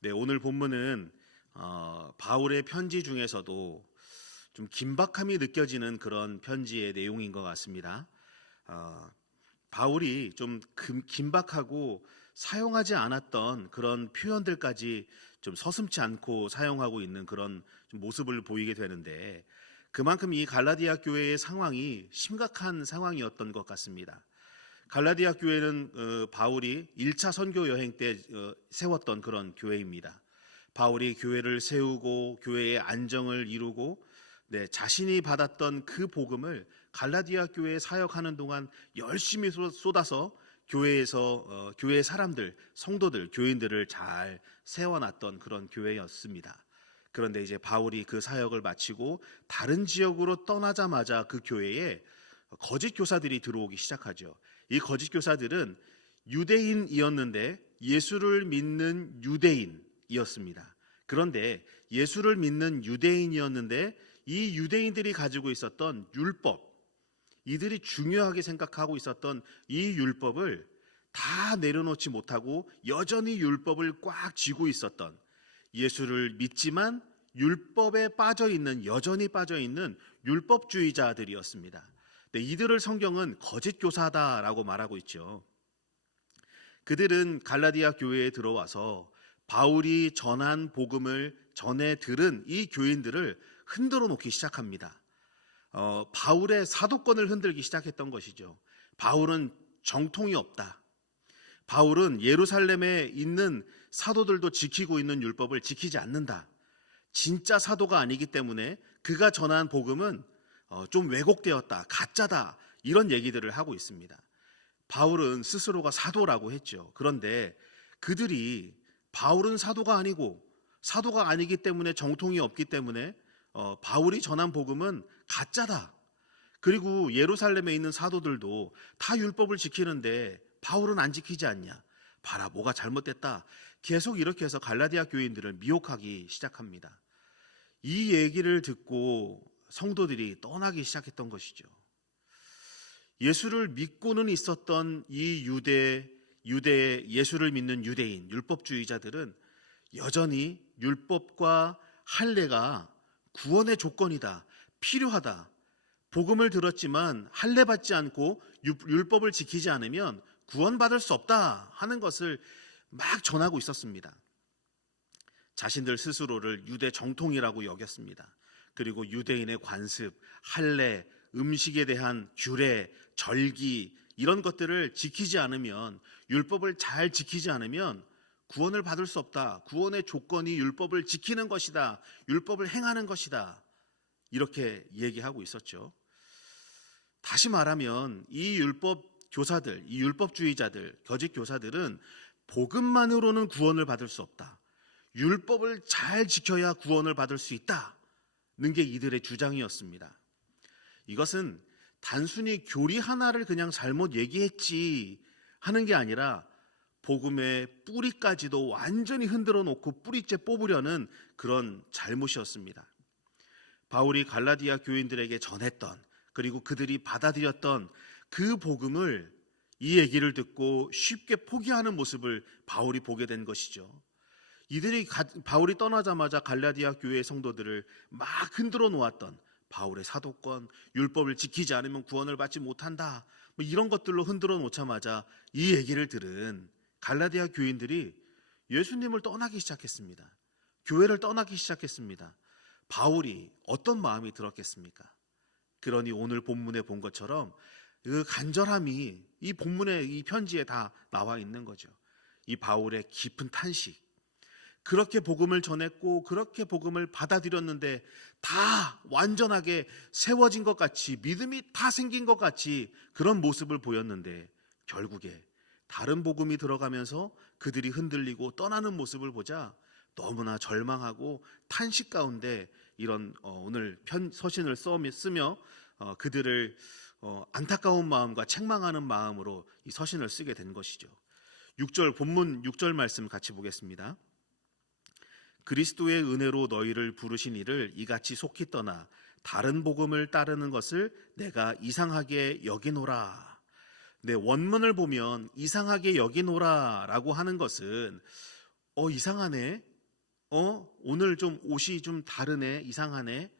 네, 오늘 본문은 바울의 편지 중에서도 좀 긴박함이 느껴지는 그런 편지의 내용인 것 같습니다. 어, 바울이 좀 긴박하고 사용하지 않았던 그런 표현들까지 좀 서슴지 않고 사용하고 있는 그런 좀 모습을 보이게 되는데, 그만큼 이 갈라디아 교회의 상황이 심각한 상황이었던 것 같습니다. 갈라디아 교회는 바울이 1차 선교 여행 때 세웠던 그런 교회입니다. 바울이 교회를 세우고 교회의 안정을 이루고 자신이 받았던 그 복음을 갈라디아 교회에 사역하는 동안 열심히 쏟아서 교회에서 교회 사람들, 성도들, 교인들을 잘 세워놨던 그런 교회였습니다. 그런데 이제 바울이 그 사역을 마치고 다른 지역으로 떠나자마자 그 교회에 거짓 교사들이 들어오기 시작하죠. 이 거짓 교사들은 유대인이었는데 예수를 믿는 유대인이었습니다. 그런데 예수를 믿는 유대인이었는데 이 유대인들이 가지고 있었던 율법, 이들이 중요하게 생각하고 있었던 이 율법을 다 내려놓지 못하고 여전히 율법을 꽉 쥐고 있었던, 예수를 믿지만 율법에 여전히 빠져 있는 율법주의자들이었습니다. 이들을 성경은 거짓 교사다라고 말하고 있죠. 그들은 갈라디아 교회에 들어와서 바울이 전한 복음을 전해 들은 이 교인들을 흔들어 놓기 시작합니다. 바울의 사도권을 흔들기 시작했던 것이죠. 바울은 정통이 없다. 바울은 예루살렘에 있는 사도들도 지키고 있는 율법을 지키지 않는다. 진짜 사도가 아니기 때문에 그가 전한 복음은 좀 왜곡되었다, 가짜다, 이런 얘기들을 하고 있습니다. 바울은 스스로가 사도라고 했죠. 그런데 그들이 바울은 사도가 아니고 사도가 아니기 때문에 정통이 없기 때문에 바울이 전한 복음은 가짜다. 그리고 예루살렘에 있는 사도들도 다 율법을 지키는데 바울은 안 지키지 않냐. 봐라, 뭐가 잘못됐다. 계속 이렇게 해서 갈라디아 교인들을 미혹하기 시작합니다. 이 얘기를 듣고 성도들이 떠나기 시작했던 것이죠. 예수를 믿고는 있었던 이 유대의 예수를 믿는 유대인, 율법주의자들은 여전히 율법과 할례가 구원의 조건이다, 필요하다. 복음을 들었지만 할례 받지 않고 율법을 지키지 않으면 구원받을 수 없다 하는 것을 막 전하고 있었습니다. 자신들 스스로를 유대 정통이라고 여겼습니다. 그리고 유대인의 관습, 할례, 음식에 대한 규례, 절기, 이런 것들을 지키지 않으면, 율법을 잘 지키지 않으면 구원을 받을 수 없다. 구원의 조건이 율법을 지키는 것이다. 율법을 행하는 것이다. 이렇게 얘기하고 있었죠. 다시 말하면 이 율법 교사들, 이 율법주의자들, 거짓 교사들은 복음만으로는 구원을 받을 수 없다. 율법을 잘 지켜야 구원을 받을 수 있다는 게 이들의 주장이었습니다. 이것은 단순히 교리 하나를 그냥 잘못 얘기했지 하는 게 아니라 복음의 뿌리까지도 완전히 흔들어 놓고 뿌리째 뽑으려는 그런 잘못이었습니다. 바울이 갈라디아 교인들에게 전했던, 그리고 그들이 받아들였던 그 복음을, 이 얘기를 듣고 쉽게 포기하는 모습을 바울이 보게 된 것이죠. 바울이 떠나자마자 갈라디아 교회의 성도들을 막 흔들어 놓았던 바울의 사도권, 율법을 지키지 않으면 구원을 받지 못한다, 이런 것들로 흔들어 놓자마자 이 얘기를 들은 갈라디아 교인들이 예수님을 떠나기 시작했습니다. 교회를 떠나기 시작했습니다. 바울이 어떤 마음이 들었겠습니까? 그러니 오늘 본문에 본 것처럼 그 간절함이 이 본문에, 이 편지에 다 나와 있는 거죠. 이 바울의 깊은 탄식, 그렇게 복음을 전했고 그렇게 복음을 받아들였는데 다 완전하게 세워진 것 같이, 믿음이 다 생긴 것 같이 그런 모습을 보였는데 결국에 다른 복음이 들어가면서 그들이 흔들리고 떠나는 모습을 보자 너무나 절망하고 탄식 가운데 이런 오늘 서신을 쓰며 그들을 안타까운 마음과 책망하는 마음으로 이 서신을 쓰게 된 것이죠. 본문 6절 말씀 같이 보겠습니다. 그리스도의 은혜로 너희를 부르신 이를 이같이 속히 떠나 다른 복음을 따르는 것을 내가 이상하게 여기노라. 네, 원문을 보면 이상하게 여기노라라고 하는 것은 이상하네, 오늘 좀 옷이 좀 다르네, 이상하네.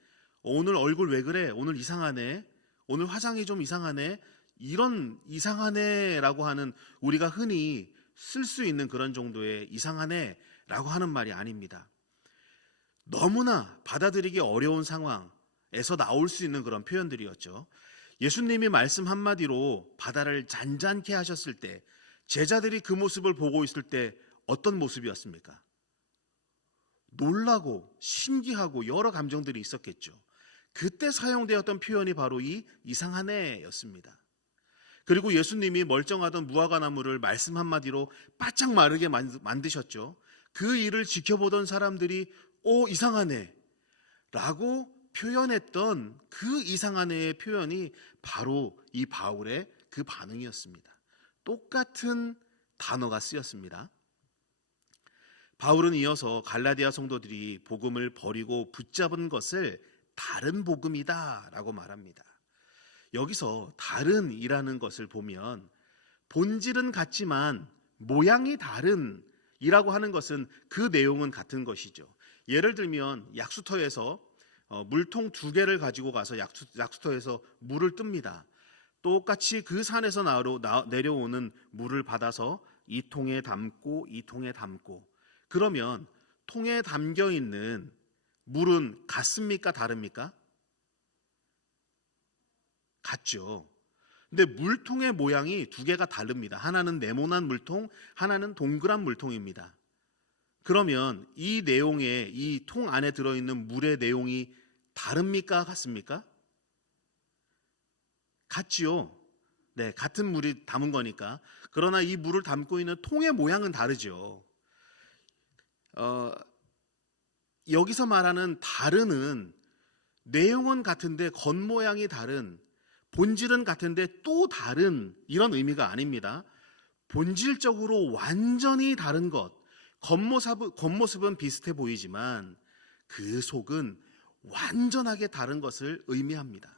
오늘 얼굴 왜 그래? 오늘 이상하네. 오늘 화장이 좀 이상하네. 이런 이상하네라고 하는, 우리가 흔히 쓸 수 있는 그런 정도의 이상하네라고 하는 말이 아닙니다. 너무나 받아들이기 어려운 상황에서 나올 수 있는 그런 표현들이었죠. 예수님이 말씀 한마디로 바다를 잔잔케 하셨을 때, 제자들이 그 모습을 보고 있을 때 어떤 모습이었습니까? 놀라고 신기하고 여러 감정들이 있었겠죠. 그때 사용되었던 표현이 바로 이 이상하네였습니다. 그리고 예수님이 멀쩡하던 무화과 나무를 말씀 한마디로 바짝 마르게 만드셨죠. 그 일을 지켜보던 사람들이 이상하네 라고 표현했던 그 이상하네의 표현이 바로 이 바울의 그 반응이었습니다. 똑같은 단어가 쓰였습니다. 바울은 이어서 갈라디아 성도들이 복음을 버리고 붙잡은 것을 다른 복음이다 라고 말합니다. 여기서 다른이라는 것을 보면 본질은 같지만 모양이 다른 이라고 하는 것은 그 내용은 같은 것이죠. 예를 들면 약수터에서 물통 2개를 가지고 가서 약수터에서 물을 뜹니다. 똑같이 그 산에서 내려오는 물을 받아서 이 통에 담고 이 통에 담고, 그러면 통에 담겨 있는 물은 같습니까? 다릅니까? 같죠. 근데 물통의 모양이 2개가 다릅니다. 하나는 네모난 물통, 하나는 동그란 물통입니다. 그러면 이 내용에, 이 통 안에 들어있는 물의 내용이 다릅니까? 같습니까? 같지요. 네, 같은 물이 담은 거니까. 그러나 이 물을 담고 있는 통의 모양은 다르죠. 여기서 말하는 다른은 내용은 같은데 겉모양이 다른, 본질은 같은데 또 다른, 이런 의미가 아닙니다. 본질적으로 완전히 다른 것, 겉모습은 비슷해 보이지만 그 속은 완전하게 다른 것을 의미합니다.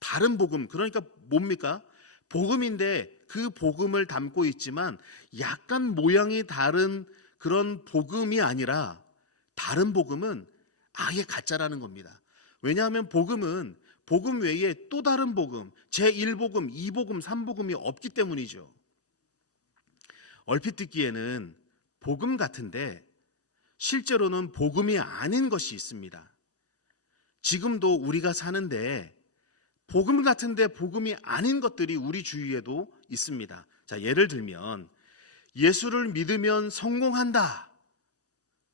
다른 복음, 그러니까 뭡니까? 복음인데 그 복음을 담고 있지만 약간 모양이 다른 그런 복음이 아니라, 다른 복음은 아예 가짜라는 겁니다. 왜냐하면 복음은 복음 외에 또 다른 복음, 제1복음, 2복음, 3복음이 없기 때문이죠. 얼핏 듣기에는 복음 같은데 실제로는 복음이 아닌 것이 있습니다. 지금도 우리가 사는데 복음 같은데 복음이 아닌 것들이 우리 주위에도 있습니다. 자, 예를 들면 예수를 믿으면 성공한다.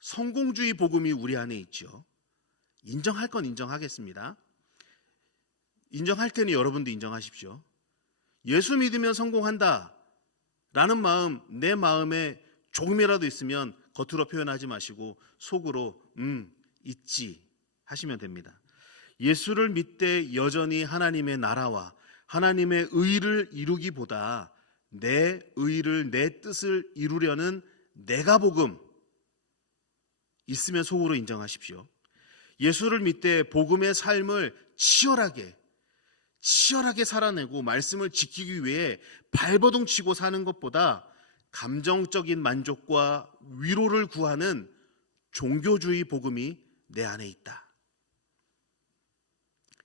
성공주의 복음이 우리 안에 있죠. 인정할 건 인정하겠습니다. 인정할 테니 여러분도 인정하십시오. 예수 믿으면 성공한다 라는 마음, 내 마음에 조금이라도 있으면 겉으로 표현하지 마시고 속으로 있지 하시면 됩니다. 예수를 믿되 여전히 하나님의 나라와 하나님의 의를 이루기보다 내 의를, 내 뜻을 이루려는 내가 복음 있으면 속으로 인정하십시오. 예수를 믿되 복음의 삶을 치열하게 살아내고 말씀을 지키기 위해 발버둥 치고 사는 것보다 감정적인 만족과 위로를 구하는 종교주의 복음이 내 안에 있다.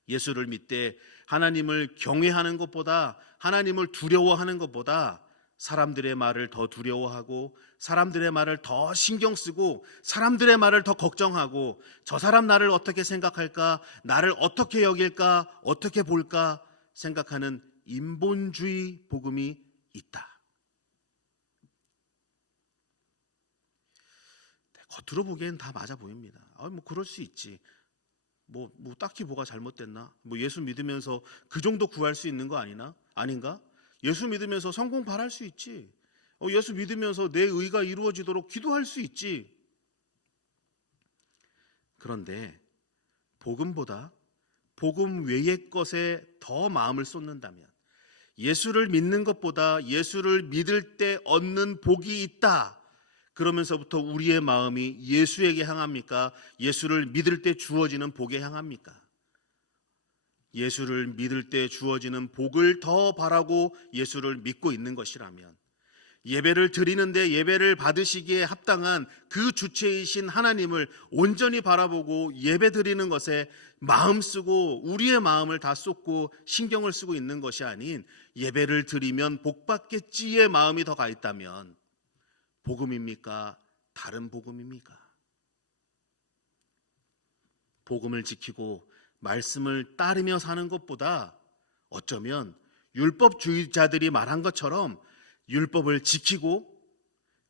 예수를 믿되 하나님을 경외하는 것보다, 하나님을 두려워하는 것보다 사람들의 말을 더 두려워하고 사람들의 말을 더 신경 쓰고 사람들의 말을 더 걱정하고, 저 사람 나를 어떻게 생각할까, 나를 어떻게 여길까, 어떻게 볼까 생각하는 인본주의 복음이 있다. 겉으로 보기엔 다 맞아 보입니다. 뭐 그럴 수 있지. 뭐 딱히 뭐가 잘못됐나? 뭐 예수 믿으면서 그 정도 구할 수 있는 거 아닌가? 예수 믿으면서 성공 바랄 수 있지. 예수 믿으면서 내 의가 이루어지도록 기도할 수 있지. 그런데 복음보다 복음 외의 것에 더 마음을 쏟는다면, 예수를 믿는 것보다 예수를 믿을 때 얻는 복이 있다, 그러면서부터 우리의 마음이 예수에게 향합니까? 예수를 믿을 때 주어지는 복에 향합니까? 예수를 믿을 때 주어지는 복을 더 바라고 예수를 믿고 있는 것이라면, 예배를 드리는데 예배를 받으시기에 합당한 그 주체이신 하나님을 온전히 바라보고 예배 드리는 것에 마음 쓰고 우리의 마음을 다 쏟고 신경을 쓰고 있는 것이 아닌 예배를 드리면 복 받겠지의 마음이 더 가 있다면 복음입니까? 다른 복음입니까? 복음을 지키고 말씀을 따르며 사는 것보다 어쩌면 율법주의자들이 말한 것처럼 율법을 지키고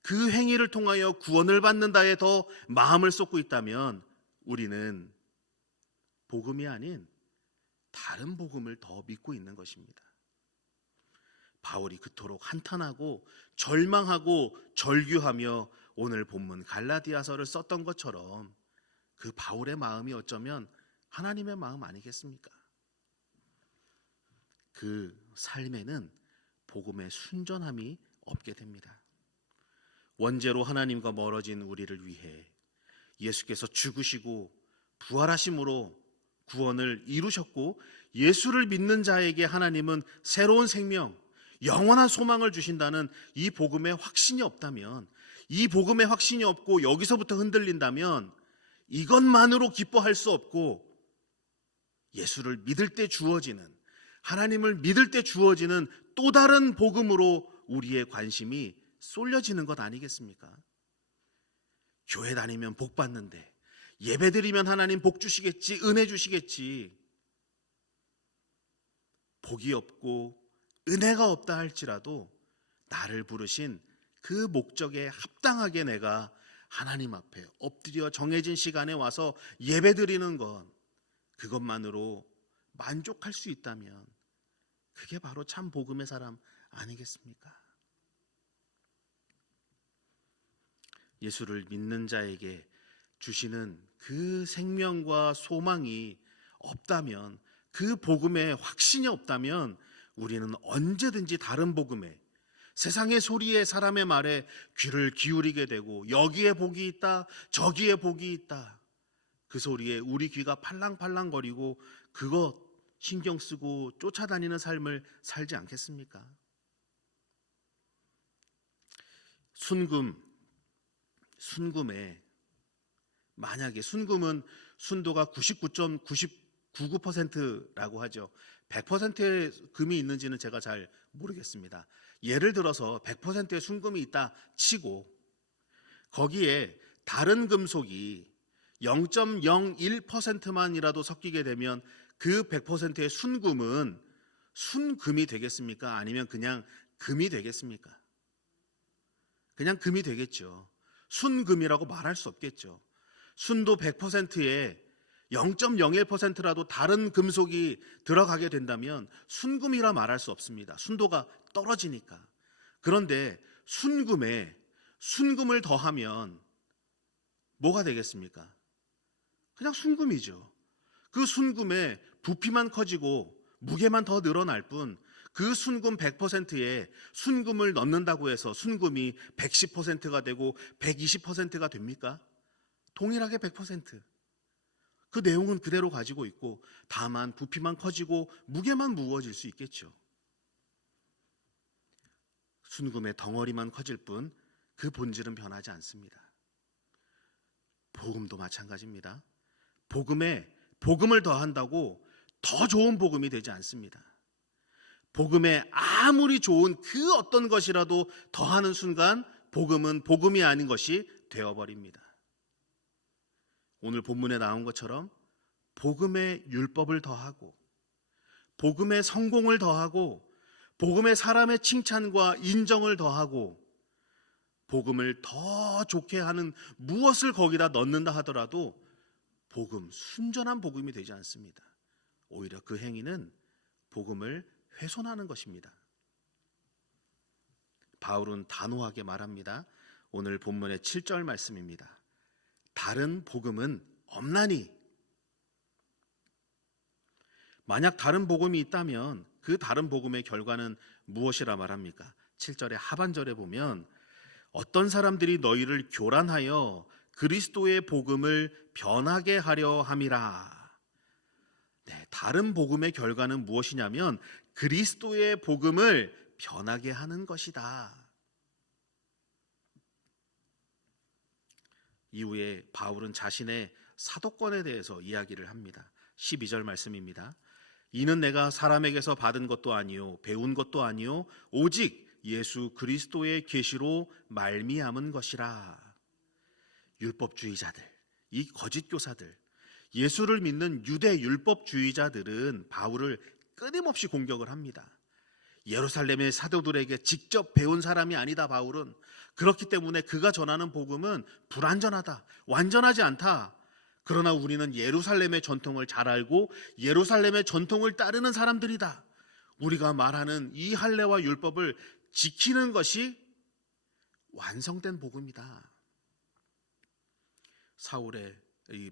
그 행위를 통하여 구원을 받는다에 더 마음을 쏟고 있다면 우리는 복음이 아닌 다른 복음을 더 믿고 있는 것입니다. 바울이 그토록 한탄하고 절망하고 절규하며 오늘 본문 갈라디아서를 썼던 것처럼 그 바울의 마음이 어쩌면 하나님의 마음 아니겠습니까? 그 삶에는 복음의 순전함이 없게 됩니다. 원죄로 하나님과 멀어진 우리를 위해 예수께서 죽으시고 부활하심으로 구원을 이루셨고 예수를 믿는 자에게 하나님은 새로운 생명, 영원한 소망을 주신다는 이 복음의 확신이 없다면, 이 복음의 확신이 없고 여기서부터 흔들린다면 이것만으로 기뻐할 수 없고 예수를 믿을 때 주어지는, 하나님을 믿을 때 주어지는 또 다른 복음으로 우리의 관심이 쏠려지는 것 아니겠습니까? 교회 다니면 복 받는데, 예배 드리면 하나님 복 주시겠지, 은혜 주시겠지. 복이 없고 은혜가 없다 할지라도 나를 부르신 그 목적에 합당하게 내가 하나님 앞에 엎드려 정해진 시간에 와서 예배 드리는 것, 그것만으로 만족할 수 있다면 그게 바로 참 복음의 사람 아니겠습니까? 예수를 믿는 자에게 주시는 그 생명과 소망이 없다면, 그 복음에 확신이 없다면 우리는 언제든지 다른 복음에, 세상의 소리에, 사람의 말에 귀를 기울이게 되고 여기에 복이 있다, 저기에 복이 있다, 그 소리에 우리 귀가 팔랑팔랑거리고 그것 신경 쓰고 쫓아다니는 삶을 살지 않겠습니까? 순금에 만약에 순금은 순도가 99.99%라고 하죠. 100%의 금이 있는지는 제가 잘 모르겠습니다. 예를 들어서 100%의 순금이 있다 치고 거기에 다른 금속이 0.01%만이라도 섞이게 되면 그 100%의 순금은 순금이 되겠습니까? 아니면 그냥 금이 되겠습니까? 그냥 금이 되겠죠. 순금이라고 말할 수 없겠죠. 순도 100%에 0.01%라도 다른 금속이 들어가게 된다면 순금이라 말할 수 없습니다. 순도가 떨어지니까. 그런데 순금에 순금을 더하면 뭐가 되겠습니까? 그냥 순금이죠. 그 순금에 부피만 커지고 무게만 더 늘어날 뿐, 그 순금 100%에 순금을 넣는다고 해서 순금이 110%가 되고 120%가 됩니까? 동일하게 100%. 그 내용은 그대로 가지고 있고 다만 부피만 커지고 무게만 무거워질 수 있겠죠. 순금의 덩어리만 커질 뿐 그 본질은 변하지 않습니다. 복음도 마찬가지입니다. 복음에 복음을 더한다고 더 좋은 복음이 되지 않습니다. 복음에 아무리 좋은 그 어떤 것이라도 더하는 순간 복음은 복음이 아닌 것이 되어버립니다. 오늘 본문에 나온 것처럼 복음의 율법을 더하고 복음의 성공을 더하고 복음의 사람의 칭찬과 인정을 더하고 복음을 더 좋게 하는 무엇을 거기다 넣는다 하더라도 복음, 순전한 복음이 되지 않습니다. 오히려 그 행위는 복음을 훼손하는 것입니다. 바울은 단호하게 말합니다. 오늘 본문의 7절 말씀입니다. 다른 복음은 없나니. 만약 다른 복음이 있다면 그 다른 복음의 결과는 무엇이라 말합니까? 7절의 하반절에 보면 어떤 사람들이 너희를 교란하여 그리스도의 복음을 변하게 하려 함이라. 네, 다른 복음의 결과는 무엇이냐면 그리스도의 복음을 변하게 하는 것이다. 이후에 바울은 자신의 사도권에 대해서 이야기를 합니다. 12절 말씀입니다. 이는 내가 사람에게서 받은 것도 아니요 배운 것도 아니요 오직 예수 그리스도의 계시로 말미암은 것이라. 율법주의자들, 이 거짓 교사들, 예수를 믿는 유대 율법주의자들은 바울을 끊임없이 공격을 합니다. 예루살렘의 사도들에게 직접 배운 사람이 아니다 바울은. 그렇기 때문에 그가 전하는 복음은 불완전하다, 완전하지 않다. 그러나 우리는 예루살렘의 전통을 잘 알고 예루살렘의 전통을 따르는 사람들이다. 우리가 말하는 이 할례와 율법을 지키는 것이 완성된 복음이다.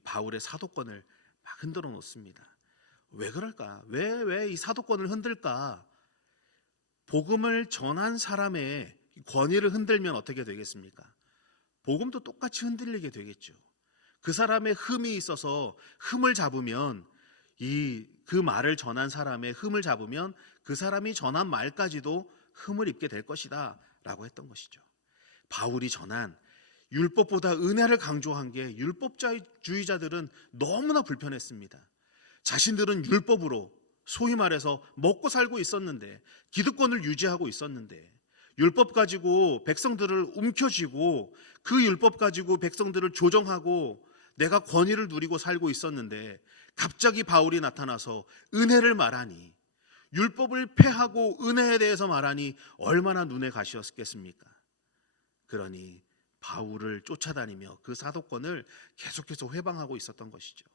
바울의 사도권을 막 흔들어 놓습니다. 왜 그럴까? 왜 이 사도권을 흔들까? 복음을 전한 사람의 권위를 흔들면 어떻게 되겠습니까? 복음도 똑같이 흔들리게 되겠죠. 그 사람의 흠이 있어서 흠을 잡으면 그 말을 전한 사람의 흠을 잡으면 그 사람이 전한 말까지도 흠을 입게 될 것이다 라고 했던 것이죠. 바울이 전한 율법보다 은혜를 강조한 게 율법주의자들은 너무나 불편했습니다. 자신들은 율법으로 소위 말해서 먹고 살고 있었는데, 기득권을 유지하고 있었는데, 율법 가지고 백성들을 움켜쥐고 그 율법 가지고 백성들을 조정하고 내가 권위를 누리고 살고 있었는데, 갑자기 바울이 나타나서 은혜를 말하니, 율법을 폐하고 은혜에 대해서 말하니 얼마나 눈에 가시었겠습니까? 그러니 바울을 쫓아다니며 그 사도권을 계속해서 회방하고 있었던 것이죠.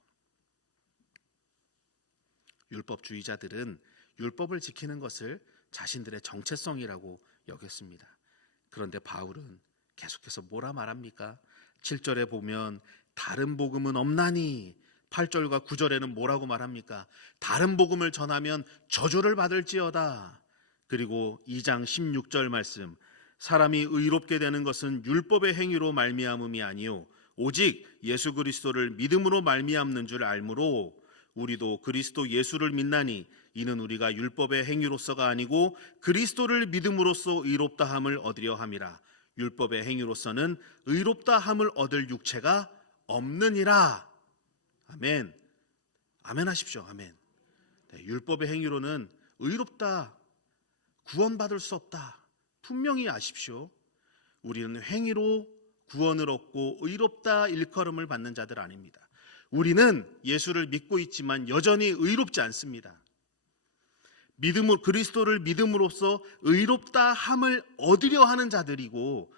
율법주의자들은 율법을 지키는 것을 자신들의 정체성이라고 여겼습니다. 그런데 바울은 계속해서 뭐라 말합니까? 7절에 보면 다른 복음은 없나니, 8절과 9절에는 뭐라고 말합니까? 다른 복음을 전하면 저주를 받을지어다. 그리고 2장 16절 말씀, 사람이 의롭게 되는 것은 율법의 행위로 말미암음이 아니요 오직 예수 그리스도를 믿음으로 말미암는 줄 알므로 우리도 그리스도 예수를 믿나니 이는 우리가 율법의 행위로서가 아니고 그리스도를 믿음으로써 의롭다 함을 얻으려 함이라. 율법의 행위로서는 의롭다 함을 얻을 육체가 없느니라. 아멘. 아멘 하십시오. 아멘. 네, 율법의 행위로는 의롭다, 구원받을 수 없다. 분명히 아십시오. 우리는 행위로 구원을 얻고 의롭다 일컬음을 받는 자들 아닙니다. 우리는 예수를 믿고 있지만 여전히 의롭지 않습니다. 그리스도를 믿음으로써 의롭다 함을 얻으려 하는 자들이고,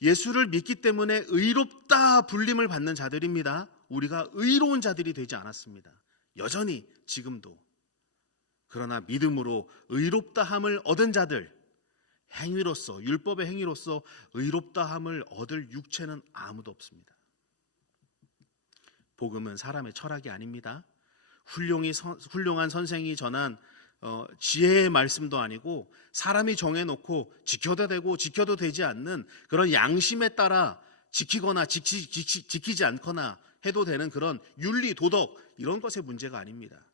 예수를 믿기 때문에 의롭다 불림을 받는 자들입니다. 우리가 의로운 자들이 되지 않았습니다. 여전히 지금도. 그러나 믿음으로 의롭다 함을 얻은 자들, 행위로서, 율법의 행위로서 의롭다 함을 얻을 육체는 아무도 없습니다. 복음은 사람의 철학이 아닙니다. 훌륭한 선생이 전한 지혜의 말씀도 아니고, 사람이 정해놓고 지켜도 되고 지켜도 되지 않는 그런 양심에 따라 지키거나 지키지 않거나 해도 되는 그런 윤리, 도덕, 이런 것의 문제가 아닙니다.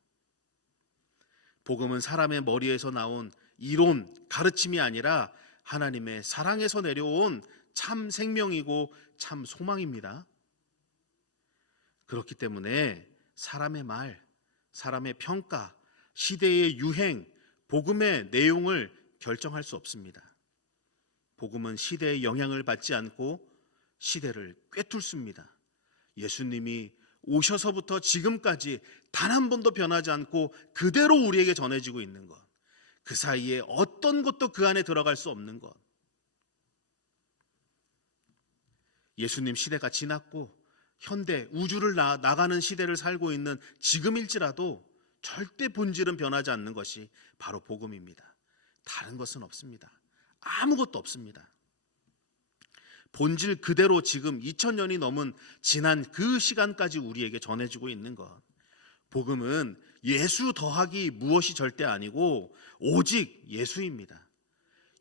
복음은 사람의 머리에서 나온 이론, 가르침이 아니라 하나님의 사랑에서 내려온 참 생명이고 참 소망입니다. 그렇기 때문에 사람의 말, 사람의 평가, 시대의 유행, 복음의 내용을 결정할 수 없습니다. 복음은 시대의 영향을 받지 않고 시대를 꿰뚫습니다. 예수님이 오셔서부터 지금까지 단 한 번도 변하지 않고 그대로 우리에게 전해지고 있는 것, 그 사이에 어떤 것도 그 안에 들어갈 수 없는 것. 예수님 시대가 지났고 현대 우주를 나가는 시대를 살고 있는 지금일지라도 절대 본질은 변하지 않는 것이 바로 복음입니다. 다른 것은 없습니다. 아무것도 없습니다. 본질 그대로 지금 2000년이 넘은 지난 그 시간까지 우리에게 전해지고 있는 것. 복음은 예수 더하기 무엇이 절대 아니고 오직 예수입니다.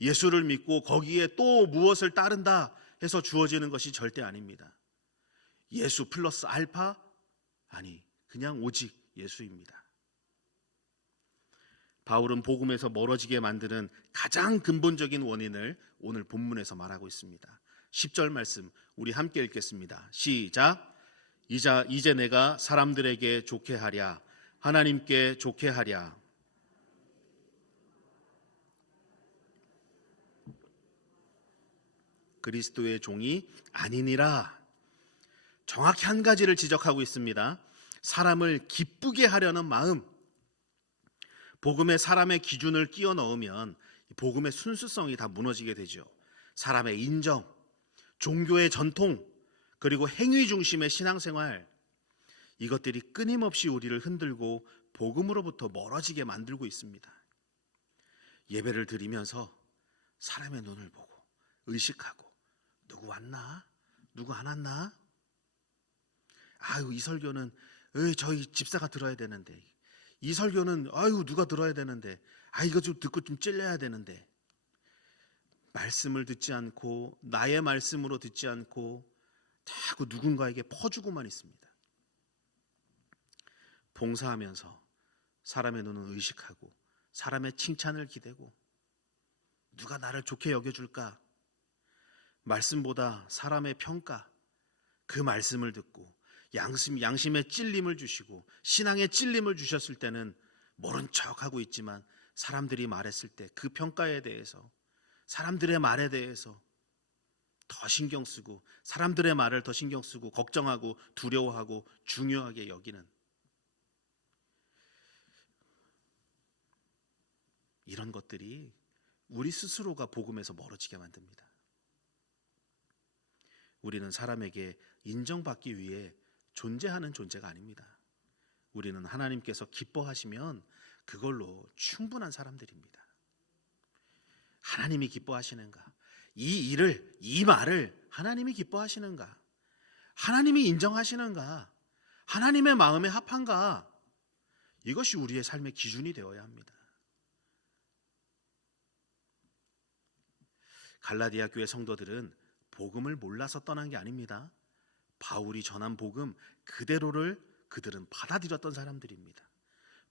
예수를 믿고 거기에 또 무엇을 따른다 해서 주어지는 것이 절대 아닙니다. 예수 플러스 알파? 아니, 그냥 오직 예수입니다. 바울은 복음에서 멀어지게 만드는 가장 근본적인 원인을 오늘 본문에서 말하고 있습니다. 10절 말씀 우리 함께 읽겠습니다. 시작. 이제 내가 사람들에게 좋게 하랴 하나님께 좋게 하랴. 그리스도의 종이 아니니라. 정확히 한 가지를 지적하고 있습니다. 사람을 기쁘게 하려는 마음. 복음에 사람의 기준을 끼워 넣으면 복음의 순수성이 다 무너지게 되죠. 사람의 인정, 종교의 전통, 그리고 행위 중심의 신앙생활, 이것들이 끊임없이 우리를 흔들고 복음으로부터 멀어지게 만들고 있습니다. 예배를 드리면서 사람의 눈을 보고 의식하고, 누구 왔나? 누구 안 왔나? 아유, 이 설교는 저희 집사가 들어야 되는데, 이 설교는 아유 누가 들어야 되는데, 이거 좀 듣고 좀 찔려야 되는데, 말씀을 듣지 않고 나의 말씀으로 듣지 않고 자꾸 누군가에게 퍼주고만 있습니다. 봉사하면서 사람의 눈을 의식하고 사람의 칭찬을 기대고 누가 나를 좋게 여겨줄까? 말씀보다 사람의 평가, 그 말씀을 듣고 양심의 찔림을 주시고 신앙의 찔림을 주셨을 때는 모른 척하고 있지만, 사람들이 말했을 때 그 평가에 대해서, 사람들의 말에 대해서 더 신경 쓰고, 사람들의 말을 더 신경 쓰고 걱정하고 두려워하고 중요하게 여기는, 이런 것들이 우리 스스로가 복음에서 멀어지게 만듭니다. 우리는 사람에게 인정받기 위해 존재하는 존재가 아닙니다. 우리는 하나님께서 기뻐하시면 그걸로 충분한 사람들입니다. 하나님이 기뻐하시는가? 이 말을 하나님이 기뻐하시는가? 하나님이 인정하시는가? 하나님의 마음에 합한가? 이것이 우리의 삶의 기준이 되어야 합니다. 갈라디아 교회 성도들은 복음을 몰라서 떠난 게 아닙니다. 바울이 전한 복음 그대로를 그들은 받아들였던 사람들입니다.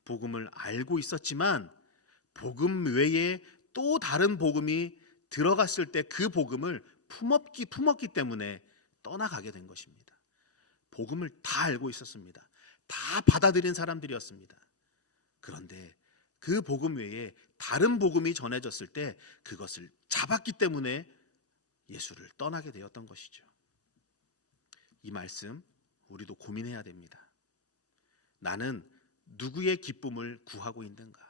복음을 알고 있었지만 복음 외에 또 다른 복음이 들어갔을 때 그 복음을 품었기 때문에 떠나가게 된 것입니다. 복음을 다 알고 있었습니다. 다 받아들인 사람들이었습니다. 그런데 그 복음 외에 다른 복음이 전해졌을 때 그것을 잡았기 때문에 예수를 떠나게 되었던 것이죠. 이 말씀 우리도 고민해야 됩니다. 나는 누구의 기쁨을 구하고 있는가?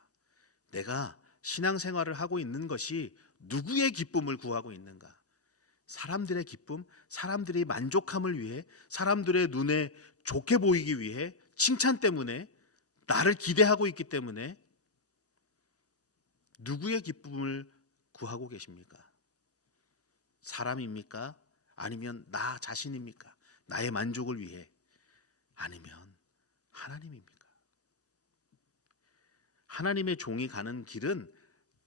내가 신앙생활을 하고 있는 것이 누구의 기쁨을 구하고 있는가? 사람들의 기쁨, 사람들이 만족함을 위해, 사람들의 눈에 좋게 보이기 위해, 칭찬 때문에, 나를 기대하고 있기 때문에 누구의 기쁨을 구하고 계십니까? 사람입니까? 아니면 나 자신입니까? 나의 만족을 위해? 아니면 하나님입니까? 하나님의 종이 가는 길은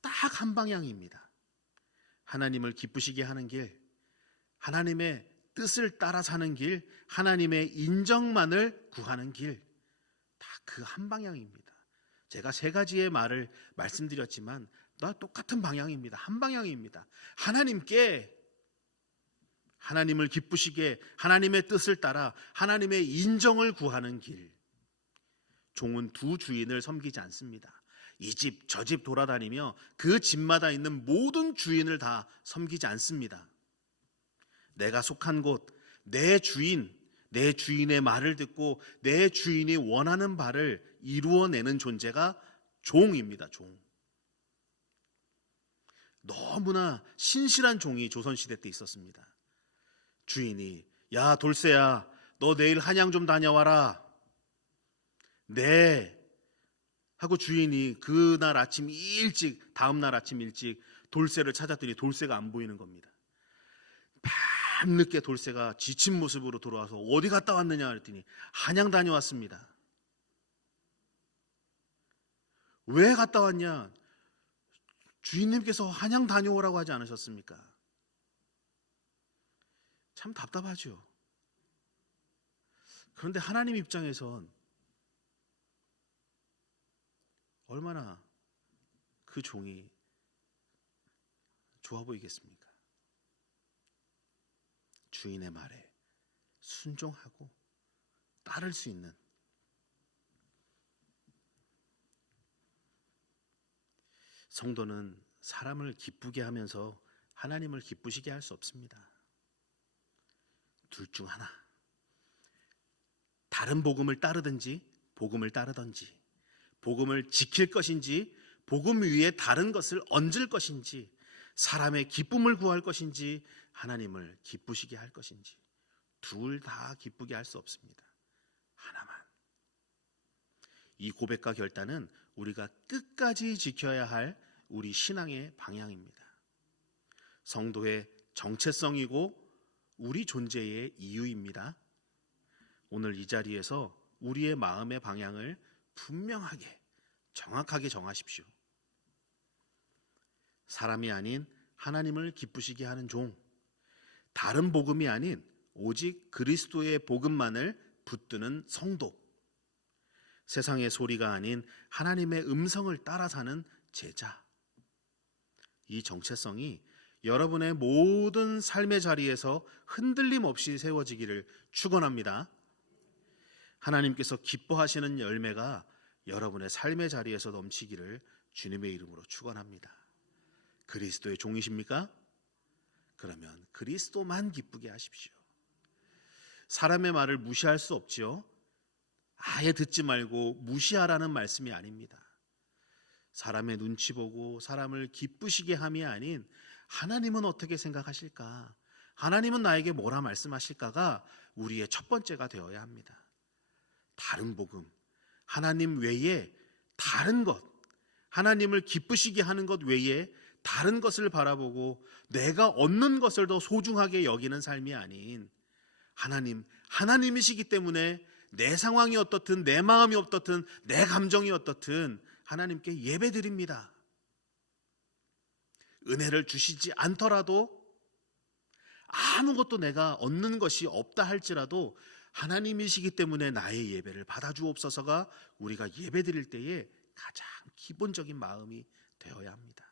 딱 한 방향입니다. 하나님을 기쁘시게 하는 길, 하나님의 뜻을 따라 사는 길, 하나님의 인정만을 구하는 길, 다 그 한 방향입니다. 제가 세 가지의 말을 말씀드렸지만 다 똑같은 방향입니다. 한 방향입니다. 하나님을 기쁘시게, 하나님의 뜻을 따라 하나님의 인정을 구하는 길. 종은 두 주인을 섬기지 않습니다. 이 집 저 집 돌아다니며 그 집마다 있는 모든 주인을 다 섬기지 않습니다. 내가 속한 곳, 내 주인의 말을 듣고 내 주인이 원하는 바를 이루어내는 존재가 종입니다. 종. 너무나 신실한 종이 조선시대 때 있었습니다. 주인이, 야 돌쇠야, 너 내일 한양 좀 다녀와라. 네 하고 주인이 다음날 아침 일찍 돌쇠를 찾았더니 돌쇠가 안 보이는 겁니다. 밤늦게 돌쇠가 지친 모습으로 돌아와서 어디 갔다 왔느냐 그랬더니 한양 다녀왔습니다. 왜 갔다 왔냐? 주인님께서 한양 다녀오라고 하지 않으셨습니까? 참 답답하죠. 그런데 하나님 입장에선 얼마나 그 종이 좋아 보이겠습니까? 주인의 말에 순종하고 따를 수 있는, 성도는 사람을 기쁘게 하면서 하나님을 기쁘시게 할 수 없습니다. 둘 중 하나. 다른 복음을 따르든지 복음을 따르든지, 복음을 지킬 것인지 복음 위에 다른 것을 얹을 것인지, 사람의 기쁨을 구할 것인지 하나님을 기쁘시게 할 것인지, 둘 다 기쁘게 할 수 없습니다. 하나만. 이 고백과 결단은 우리가 끝까지 지켜야 할 우리 신앙의 방향입니다. 성도의 정체성이고 우리 존재의 이유입니다. 오늘 이 자리에서 우리의 마음의 방향을 분명하게, 정확하게 정하십시오. 사람이 아닌 하나님을 기쁘시게 하는 종, 다른 복음이 아닌 오직 그리스도의 복음만을 붙드는 성도, 세상의 소리가 아닌 하나님의 음성을 따라 사는 제자. 이 정체성이 여러분의 모든 삶의 자리에서 흔들림 없이 세워지기를 축원합니다. 하나님께서 기뻐하시는 열매가 여러분의 삶의 자리에서 넘치기를 주님의 이름으로 축원합니다. 그리스도의 종이십니까? 그러면 그리스도만 기쁘게 하십시오. 사람의 말을 무시할 수 없지요. 아예 듣지 말고 무시하라는 말씀이 아닙니다. 사람의 눈치 보고 사람을 기쁘시게 함이 아닌 하나님은 어떻게 생각하실까? 하나님은 나에게 뭐라 말씀하실까가 우리의 첫 번째가 되어야 합니다. 다른 복음, 하나님 외에 다른 것, 하나님을 기쁘시게 하는 것 외에 다른 것을 바라보고 내가 얻는 것을 더 소중하게 여기는 삶이 아닌 하나님이시기 때문에 내 상황이 어떻든 내 마음이 어떻든 내 감정이 어떻든 하나님께 예배드립니다. 은혜를 주시지 않더라도, 아무것도 내가 얻는 것이 없다 할지라도 하나님이시기 때문에 나의 예배를 받아주옵소서가 우리가 예배드릴 때에 가장 기본적인 마음이 되어야 합니다.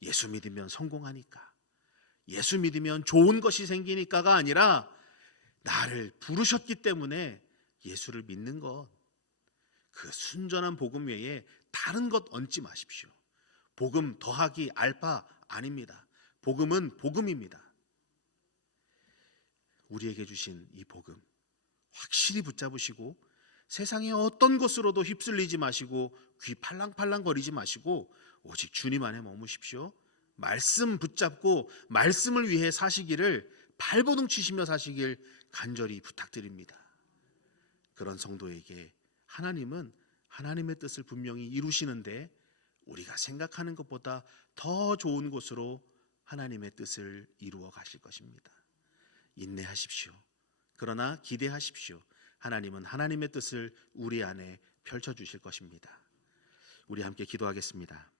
예수 믿으면 성공하니까, 예수 믿으면 좋은 것이 생기니까가 아니라 나를 부르셨기 때문에 예수를 믿는 것, 그 순전한 복음 외에 다른 것 얹지 마십시오. 복음 더하기 알파 아닙니다. 복음은 복음입니다. 우리에게 주신 이 복음 확실히 붙잡으시고 세상의 어떤 것으로도 휩쓸리지 마시고 귀 팔랑팔랑 거리지 마시고 오직 주님 안에 머무십시오. 말씀 붙잡고 말씀을 위해 사시기를 발버둥 치시며 사시길 간절히 부탁드립니다. 그런 성도에게 하나님은 하나님의 뜻을 분명히 이루시는데 우리가 생각하는 것보다 더 좋은 곳으로 하나님의 뜻을 이루어 가실 것입니다. 인내하십시오. 그러나 기대하십시오. 하나님은 하나님의 뜻을 우리 안에 펼쳐주실 것입니다. 우리 함께 기도하겠습니다.